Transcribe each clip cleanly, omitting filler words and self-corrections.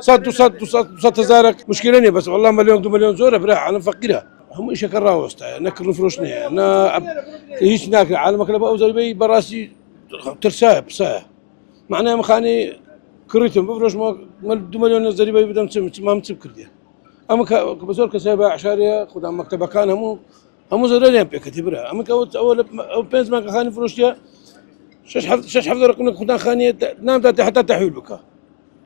صد تزارك مشكلة بس والله مليون دو مليون زورة براح أنا مفكرها هم إيش كرا وسطها نكر نفرشني أنا هيش ناكل عالم كلا بأوزر بي براسي ترسايب بسايا معناها مخاني كريتهم بفرش ما دو مليون زريبة بدم ما متسكر دي أما كبزور كسبة عشارية خد عم مكتبة كان هم زريان بكتبرها أما أول بنز ما خاني فروشيا شش حفظ رقم خدان خانية نام حتى تحويل بك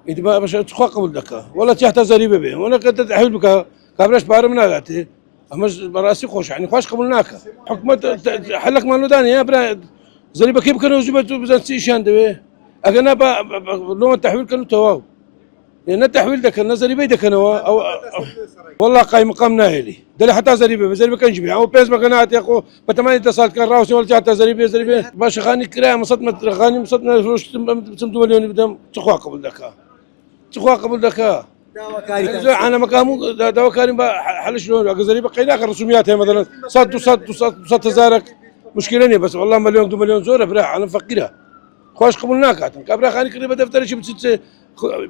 إذا ما باش تخوا قبل دكا ولا تحت زريبة به ولا كنت تحويل بك كابلاش بارمنا قاتي أما براسي خوش يعني خوش قبلناك حكمة حلك مالو داني يا برا زريبة كيف كانوا زبطوا بزنسي شان دوي أجنا لون التحويل كانوا تواو لأن التحويل ده كان زريبة ده كانوا والله قايم مقام ناهلي ده حتى زريبة كان جبيه أو بيز ما كانت يا أخو بتمانية اتصالات كان راوسي ولا حتى زريبة باش خاني كراء مصدمة غاني مصدمة فلوس تم مليون بدم تخوا قبل دكا أنا مقامو دوا كان حل شلون زريبة قيناك الرسوميات مثلا صد تزارك مشكلة بس والله مليون دو مليون زورة براح أنا مفكرها خوش قبلناك كابرا خاني كريبة دفتر شي بتست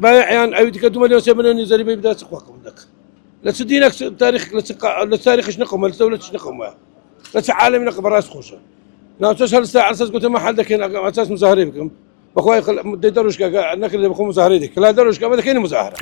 بايع يعني أيدك دو مليون سي مليون زريبة بدها تخوا قبل دك لا تدينك تاريخ لا تاريخ شنقهم لا دولة شنقهم لا عالم نقب راس خوشه لا تسهل الساعة على أساس قلت ما حدك على أساس مظاهرين بكم بخوي دروش كا نكر اللي بكون مظاهرين لا دروش كا ما كاين مظاهرة